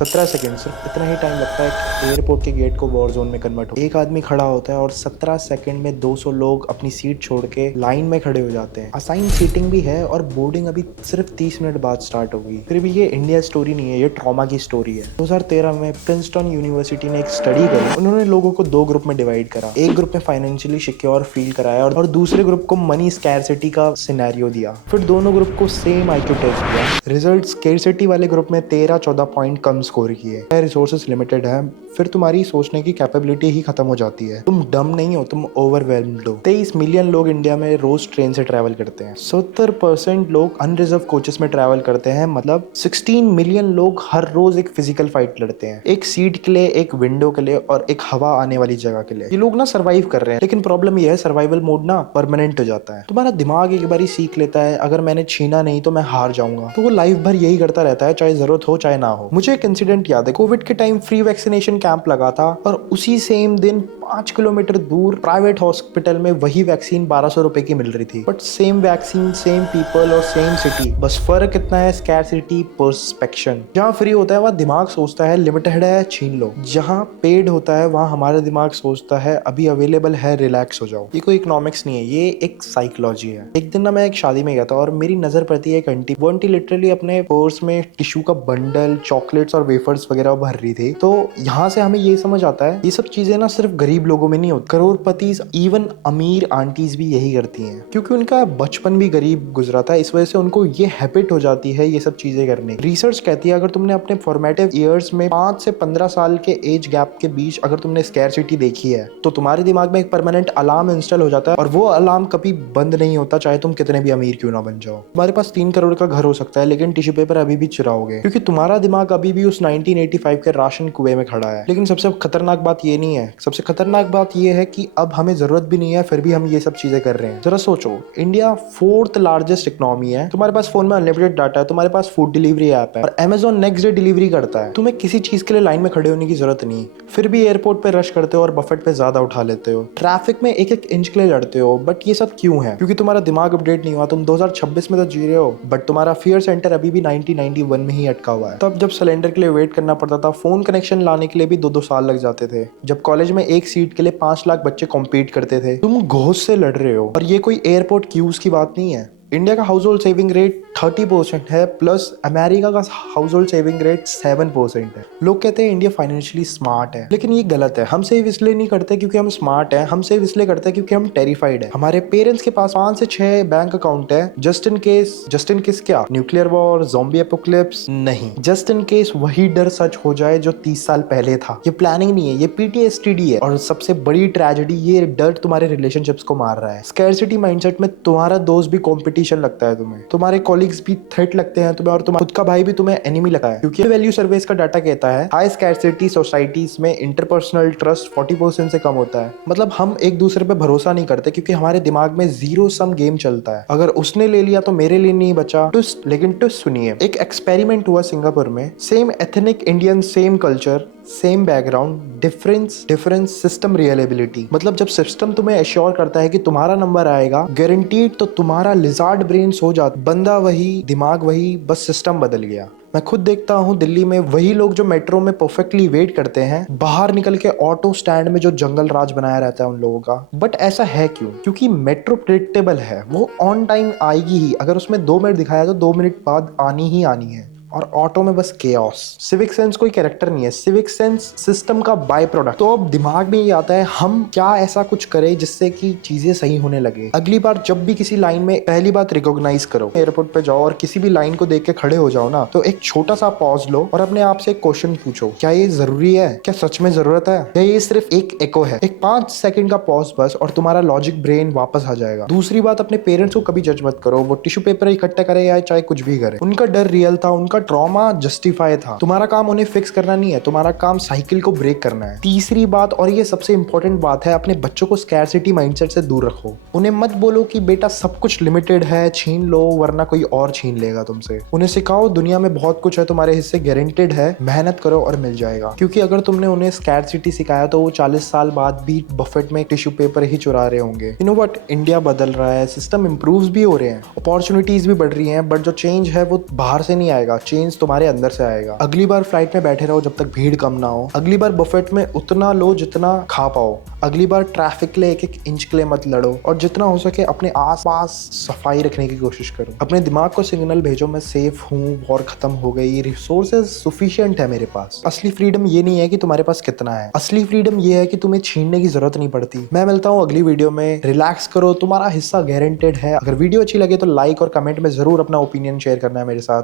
17 second, सिर्फ इतना ही time लगता है कि एयरपोर्ट के गेट को वॉर जोन में कन्वर्ट हो। एक आदमी खड़ा होता है और 17 सेकंड में 200 लोग अपनी सीट छोड़ के लाइन में खड़े हो जाते हैं। असाइन सीटिंग भी है और बोर्डिंग अभी सिर्फ 30 मिनट बाद स्टार्ट होगी। फिर भी ये इंडिया स्टोरी नहीं है, ये ट्रॉमा की स्टोरी है। 2013 में प्रिंसटन यूनिवर्सिटी ने एक स्टडी करी। उन्होंने लोगों को 2 ग्रुप में डिवाइड करा। एक ग्रुप में फाइनेंशियली सिक्योर फील कराया और दूसरे ग्रुप को मनी स्कैरसिटी का सिनेरियो दिया। फिर दोनों ग्रुप को सेम IQ टेस्ट दिया। रिजल्ट स्कैरसिटी वाले ग्रुप में 13-14 पॉइंट कम स्कोर किए। रिसोर्सेज लिमिटेड है, फिर तुम्हारी सोचने की कैपेबिलिटी ही खत्म हो जाती है। तुम डम नहीं हो, तुम ओवरवेल्म्ड हो। 23 मिलियन लोग इंडिया में रोज ट्रेन से ट्रैवल करते हैं। 70% लोग अनरिजर्व कोचेस में ट्रैवल करते हैं। मतलब 16 मिलियन लोग हर रोज एक फिजिकल फाइट लड़ते हैं, एक सीट के लिए, एक विंडो के लिए और एक हवा आने वाली जगह के लिए। ये लोग ना सर्वाइव कर रहे हैं, लेकिन प्रॉब्लम ये है सर्वाइवल मोड ना परमानेंट हो जाता है। तुम्हारा दिमाग एक बार सीख लेता है अगर मैंने छीना नहीं तो मैं हार जाऊंगा, तो वो लाइफ भर यही करता रहता है, चाहे जरूरत हो चाहे ना हो। मुझे एक इंसिडेंट याद है, कोविड के टाइम फ्री वैक्सीनेशन कैंप लगा था और उसी सेम दिन 5 किलोमीटर दूर प्राइवेट हॉस्पिटल में वही वैक्सीन 1200 रुपए की मिल रही थी। But same vaccine, same people और सेम सिटी। बस फर्क इतना है स्कैरसिटी पर्सपेक्शन। जहाँ फ्री होता है वहाँ दिमाग सोचता है लिमिटेड है, छीन लो। जहाँ पेड होता है वहाँ हमारा दिमाग सोचता है अभी अवेलेबल है, रिलैक्स हो जाओ। ये कोई इकोनॉमिक्स नहीं है, ये एक साइकोलॉजी है। एक दिन ना मैं एक शादी में गया था और मेरी नजर पड़ती है एक आंटी। वो आंटी लिटरली अपने पर्स में टिश्यू का बंडल, चॉकलेट्स और वेफर्स वगैरह भर रही थी। तो यहाँ से हमें ये समझ आता है ये सब चीजें ना सिर्फ गरीब लोगों में नहीं होती, करोड़पति इवन अमीर आंटीज भी यही करती हैं, क्योंकि उनका बचपन भी गरीब गुजरा था। इस वजह से उनको ये हैबिट हो जाती है ये सब चीजें करने। रिसर्च कहती है अगर तुमने अपने फॉर्मेटिव ईयर्स में 5 से 15 साल के एज गैप के बीच अगर तुमने स्कैरसिटी देखी है तो तुम्हारे दिमाग में एक परमानेंट अलार्म इंस्टॉल हो जाता है और वो अलार्म कभी बंद नहीं होता, चाहे तुम कितने भी अमीर क्यों ना बन जाओ। तुम्हारे पास 3 करोड़ का घर हो सकता है लेकिन टिश्यू पेपर अभी भी चुराओगे, क्योंकि तुम्हारा दिमाग अभी भी उस 1985 के राशन कुएं में खड़ा है। लेकिन सबसे खतरनाक बात ये नहीं है, सबसे खतरनाक बात ये है कि अब हमें जरूरत भी नहीं है फिर भी हम ये सब चीजें कर रहे हैं। जरा सोचो, इंडिया 4th लार्जेस्ट इकोनॉमी है, तुम्हारे पास फोन में अनलिमिटेड डाटा है, तुम्हारे पास फूड डिलीवरी ऐप है और अमेजोन नेक्स्ट डे डिलीवरी करता है। तुम्हें किसी चीज के लिए लाइन में खड़े होने की जरूरत नहीं, फिर भी एयरपोर्ट पे रश करते हो और बफेट पे ज्यादा उठा लेते हो। ट्रैफिक में एक एक इंच के लिए लड़ते हो। बट ये सब क्यों है? क्योंकि तुम्हारा दिमाग अपडेट नहीं हुआ। तुम 2026 में तो जी रहे हो बट तुम्हारा फियर सेंटर अभी भी 1991 में ही अटका हुआ है। तब जब सिलेंडर के लिए वेट करना पड़ता था, फोन कनेक्शन लाने के लिए भी 2-2 साल लग जाते थे, जब कॉलेज में एक सीट के लिए 5 लाख बच्चे कॉम्पीट करते थे, तुम घोष से लड़ रहे हो। और ये कोई एयरपोर्ट क्यूज की बात नहीं है। इंडिया का हाउस होल्ड सेविंग रेट 30% है, प्लस अमेरिका का हाउस होल्ड सेविंग रेट 7% है। लोग कहते हैं इंडिया फाइनेंशियली स्मार्ट है, लेकिन ये गलत है। हम सेव इसलिए नहीं करते क्योंकि हम स्मार्ट है, हम सेव इसलिए करते हैं क्योंकि हम टेरिफाइड है। हमारे पेरेंट्स के पास 5 से 6 बैंक अकाउंट है, जस्ट इन केस क्या, न्यूक्लियर वॉर, ज़ॉम्बी एपोकलिप्स? नहीं, जस्ट इन केस वही डर सच हो जाए जो 30 साल पहले था। ये प्लानिंग नहीं है, ये PTSD है। और सबसे बड़ी ट्रेजेडी, ये डर तुम्हारे रिलेशनशिप्स को मार रहा है। स्कैरसिटी माइंडसेट में तुम्हारा दोस्त भी कॉम्पिटिशन लगता है तुम्हें, तुम्हारे कॉलीग्स भी थ्रेट लगते हैं तुम्हें और तुम्हारा खुद का भाई भी तुम्हें एनिमी लगता है। क्योंकि वैल्यू सर्वेस का डाटा कहता है हाई स्कैरसिटी सोसाइटीज में इंटरपर्सनल ट्रस्ट 40% से कम होता है। मतलब हम एक दूसरे पे भरोसा नहीं करते क्योंकि हमारे दिमाग में जीरो सम गेम चलता है। अगर उसने ले लिया तो मेरे लिए नहीं बचा। ट्विस्ट, लेकिन ट्विस्ट सुनिए। एक एक्सपेरिमेंट हुआ सिंगापुर में, same ethnic Indian, same culture, same background, difference system reliability. मतलब जब सिस्टम तुम्हें एश्योर करता है कि तुम्हारा नंबर आएगा गारंटीड, तो तुम्हारा लिजार्ड ब्रेन सो जाता। बंदा वही, दिमाग वही, बस सिस्टम बदल गया। मैं खुद देखता हूँ दिल्ली में वही लोग जो मेट्रो में परफेक्टली वेट करते हैं, बाहर निकल के ऑटो स्टैंड में जो जंगल राज बनाया रहता है उन लोगों का। बट ऐसा है क्यों? क्योंकि मेट्रो प्रेडिक्टेबल है, वो ऑन टाइम आएगी ही। अगर उसमें 2 मिनट दिखाया तो 2 मिनट बाद आनी ही आनी है। और ऑटो में बस केओस। सिविक सेंस कोई कैरेक्टर नहीं है, सिविक सेंस सिस्टम का बाय प्रोडक्ट। तो अब दिमाग में ये आता है हम क्या ऐसा कुछ करें जिससे कि चीजें सही होने लगे। अगली बार जब भी किसी लाइन में, पहली बात रिकॉग्नाइज करो। एयरपोर्ट पे जाओ और किसी भी लाइन को देख के खड़े हो जाओ ना, तो एक छोटा सा पॉज लो और अपने आप से एक क्वेश्चन पूछो, क्या ये जरूरी है? क्या सच में जरूरत है? या ये सिर्फ एक एको है? एक 5 सेकंड का पॉज बस, और तुम्हारा लॉजिक ब्रेन वापस आ जाएगा। दूसरी बात, अपने पेरेंट्स को कभी जज मत करो। वो टिश्यू पेपर इकट्ठा करे या चाहे कुछ भी करे, उनका डर रियल था, उनका ट्रॉमा जस्टिफाई था। तुम्हारा काम उन्हें फिक्स करना नहीं है, तुम्हारा काम साइकिल को ब्रेक करना है। तीसरी बात, और ये सबसे इंपॉर्टेंट बात है, अपने बच्चों को स्कैरसिटी माइंडसेट से दूर रखो। उन्हें मत बोलो कि बेटा सब कुछ लिमिटेड है, छीन लो वरना कोई और छीन लेगा तुमसे। उन्हें सिखाओ दुनिया में बहुत कुछ है, तुम्हारे हिस्से गारंटेड है, मेहनत करो और मिल जाएगा। क्योंकि अगर तुमने उन्हें स्कैरसिटी सिखाया तो वो 40 साल बाद भी बफेट में टिश्यू पेपर ही चुरा रहे होंगे। यू नो व्हाट, इंडिया बदल रहा है, सिस्टम इंप्रूव भी हो रहे हैं, अपॉर्चुनिटीज भी बढ़ रही हैं, बट जो चेंज है वो बाहर से नहीं आएगा, चेंज तुम्हारे अंदर से आएगा। अगली बार फ्लाइट में बैठे रहो जब तक भीड़ कम ना हो। अगली बार बफेट में उतना लो जितना खा पाओ। अगली बार ट्रैफिक के लिए एक इंच के लिए मत लड़ो और जितना हो सके अपने आसपास सफाई रखने की कोशिश करो। अपने दिमाग को सिग्नल भेजो मैं सेफ हूँ, वॉर खत्म हो गई, रिसोर्सेज सफिशिएंट है मेरे पास। असली फ्रीडम ये नहीं है कि तुम्हारे पास कितना है, असली फ्रीडम ये है कि तुम्हें छीनने की जरूरत नहीं पड़ती। मैं मिलता हूँ अगली वीडियो में। रिलैक्स करो, तुम्हारा हिस्सा गारंटेड है। अगर वीडियो अच्छी लगे तो लाइक और कमेंट में जरूर अपना ओपिनियन शेयर करना है मेरे साथ।